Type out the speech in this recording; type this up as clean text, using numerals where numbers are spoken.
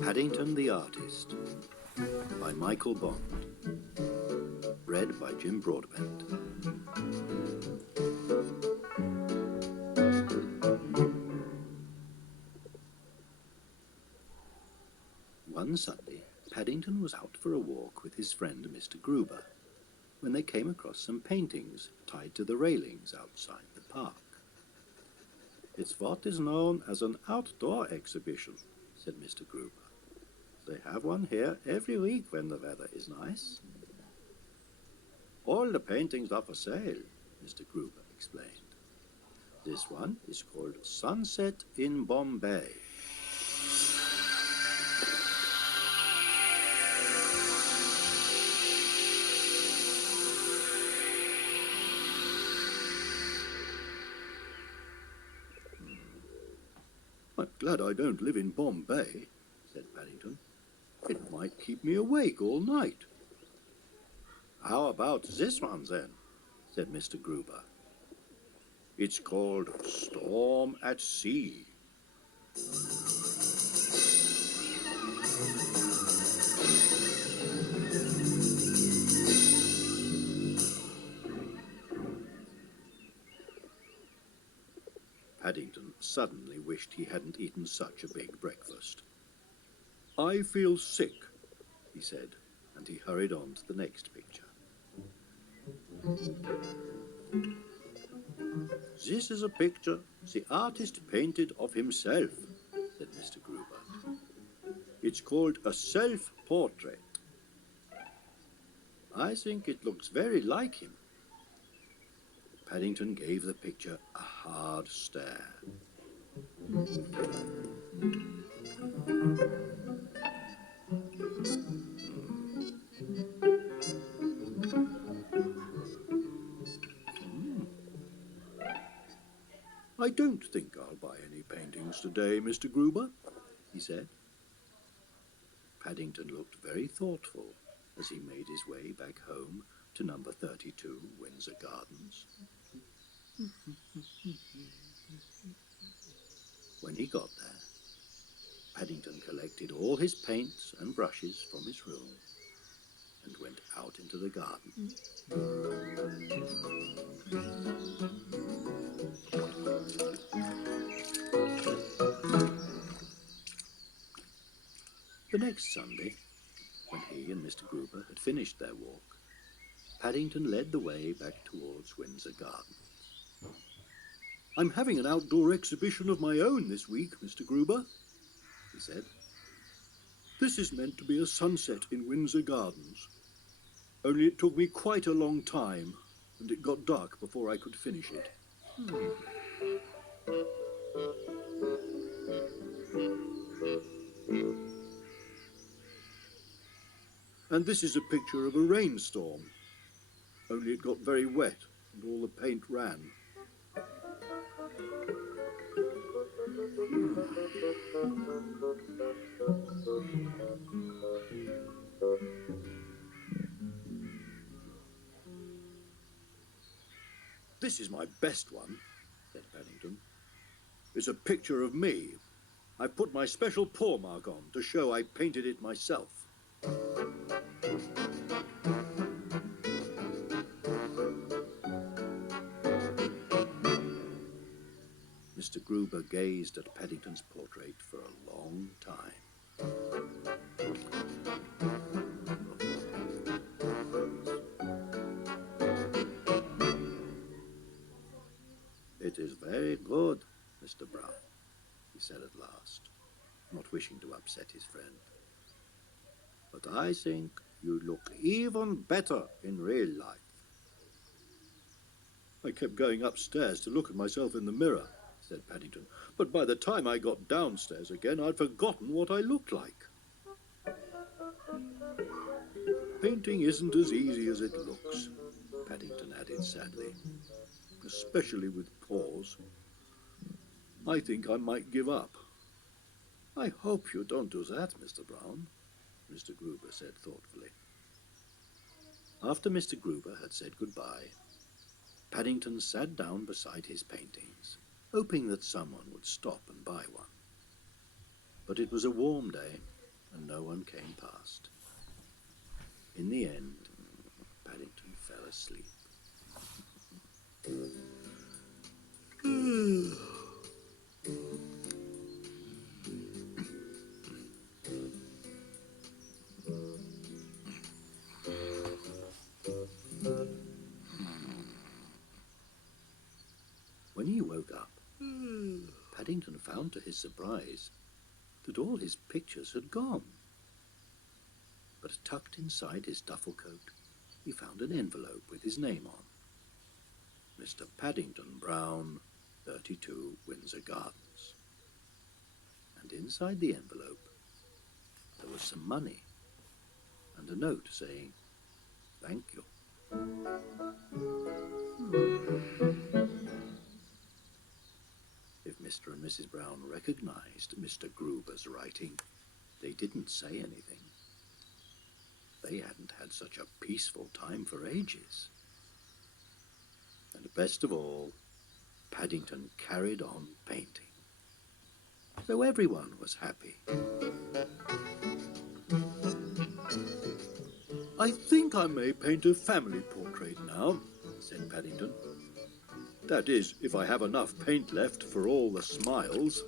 Paddington the Artist by Michael Bond. Read by Jim Broadbent. One Sunday, Paddington was out for a walk with his friend Mr. Gruber when they came across some paintings tied to the railings outside the park. "It's what is known as an outdoor exhibition," said Mr. Gruber. "They have one here every week when the weather is nice." "All the paintings are for sale," Mr. Gruber explained. "This one is called Sunset in Bombay." "I'm glad I don't live in Bombay," said Paddington. "It might keep me awake all night." "How about this one, then?" said Mr. Gruber. "It's called Storm at Sea." Paddington suddenly wished he hadn't eaten such a big breakfast. "I feel sick," he said, and he hurried on to the next picture. "This is a picture the artist painted of himself," said Mr. Gruber. "It's called a self-portrait. I think it looks very like him." Paddington gave the picture a hard stare. "I don't think I'll buy any paintings today, Mr. Gruber," he said. Paddington looked very thoughtful as he made his way back home to number 32 Windsor Gardens. When he got there, Paddington collected all his paints and brushes from his room and went out into the garden. The next Sunday, when he and Mr. Gruber had finished their walk, Paddington led the way back towards Windsor Gardens. "I'm having an outdoor exhibition of my own this week, Mr. Gruber," he said. "This is meant to be a sunset in Windsor Gardens. Only it took me quite a long time, and it got dark before I could finish it." "And this is a picture of a rainstorm. Only it got very wet and all the paint ran." "This is my best one," said Paddington. "It's a picture of me. I put my special paw mark on to show I painted it myself." Mr. Gruber gazed at Paddington's portrait for a long time. "It is very good, Mr. Brown," he said at last, not wishing to upset his friend. "But I think you look even better in real life." "I kept going upstairs to look at myself in the mirror," said Paddington, "but by the time I got downstairs again, I'd forgotten what I looked like." "Painting isn't as easy as it looks," Paddington added sadly, "especially with paws. I think I might give up." "I hope you don't do that, Mr. Brown," Mr. Gruber said thoughtfully. After Mr. Gruber had said goodbye, Paddington sat down beside his paintings, hoping that someone would stop and buy one. But it was a warm day, and no one came past. In the end, Paddington fell asleep. When he woke up, Paddington found to his surprise that all his pictures had gone. But tucked inside his duffel coat, he found an envelope with his name on. Mr. Paddington Brown, 32 Windsor Gardens. And inside the envelope, there was some money and a note saying, "Thank you." If Mr. and Mrs. Brown recognized Mr. Gruber's writing, they didn't say anything. They hadn't had such a peaceful time for ages. And best of all, Paddington carried on painting. So everyone was happy. "I think I may paint a family portrait now," said Paddington. "That is, if I have enough paint left for all the smiles."